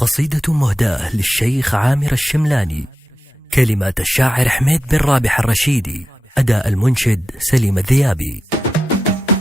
قصيدة مهداة للشيخ عامر الشملاني، كلمات الشاعر حميد بن رابح الرشيدي، أداء المنشد سليم الذيابي.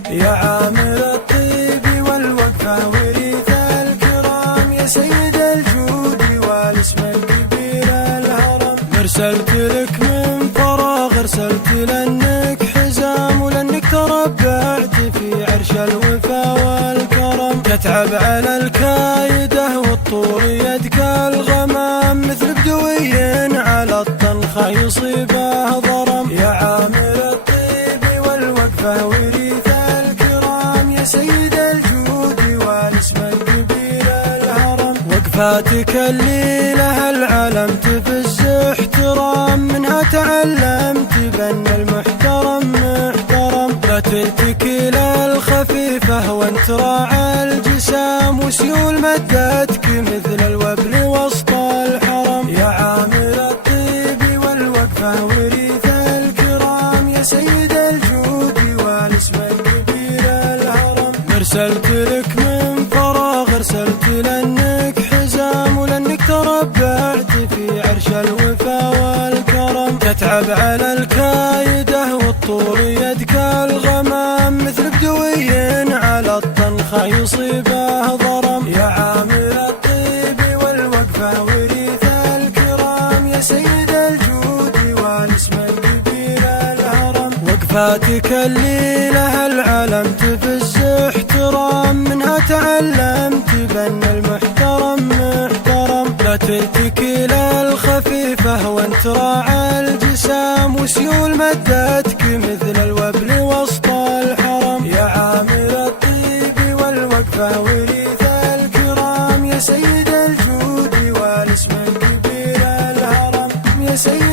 يا عامر الطيب والوقفة وريث الكرام، يا سيد الجود والاسم الكبير الهرم، مرسلت لك من فراغ ارسلت لانك حزام، ولانك تربعت في عرش الوفا والكرم، تتعب على الكايده والطور يدك الغمام، مثل بدوي على الطنخة يصيبه ضرم. يا عامر الطيب والوقفة وريث الكرام، يا سيد الجود والاسم الكبير الهرم، وقفاتك اللي لها العالم تفز احترام، منها تعلمت بأن المحترم محترم، لا تلتكي للخفيفة وانت راعى الجسام، وسيول مدتك مثل الوبل وسط الحرم. يا عامر الطيب والوقفة وريث الكرام، يا سيد الجود والاسم الكبير الهرم، مرسلت لك من فراغ ارسلت لانك حزام، ولانك تربعت في عرش الوفا والكرم، تتعب على الكايده والطول يدك الغمام، مثل بدوي على الطنخة يصيبه ضرم. يا عامر الطيب والوقفة وريث الكرام، يا سيد الجود والاسم الكبير الهرم، وقفاتك اللي لها العالم تفز احترام، منها تعلمت بأن المحترم محترم، لا تلتكي للخفيفة وانت راعى الجسام، وسيول مدتك مثل الوبل وسط الحرم. يا عامر الطيب والوقفة وريث الكرام، يا سيد الجود والاسم الكبير الهرم، يا سيد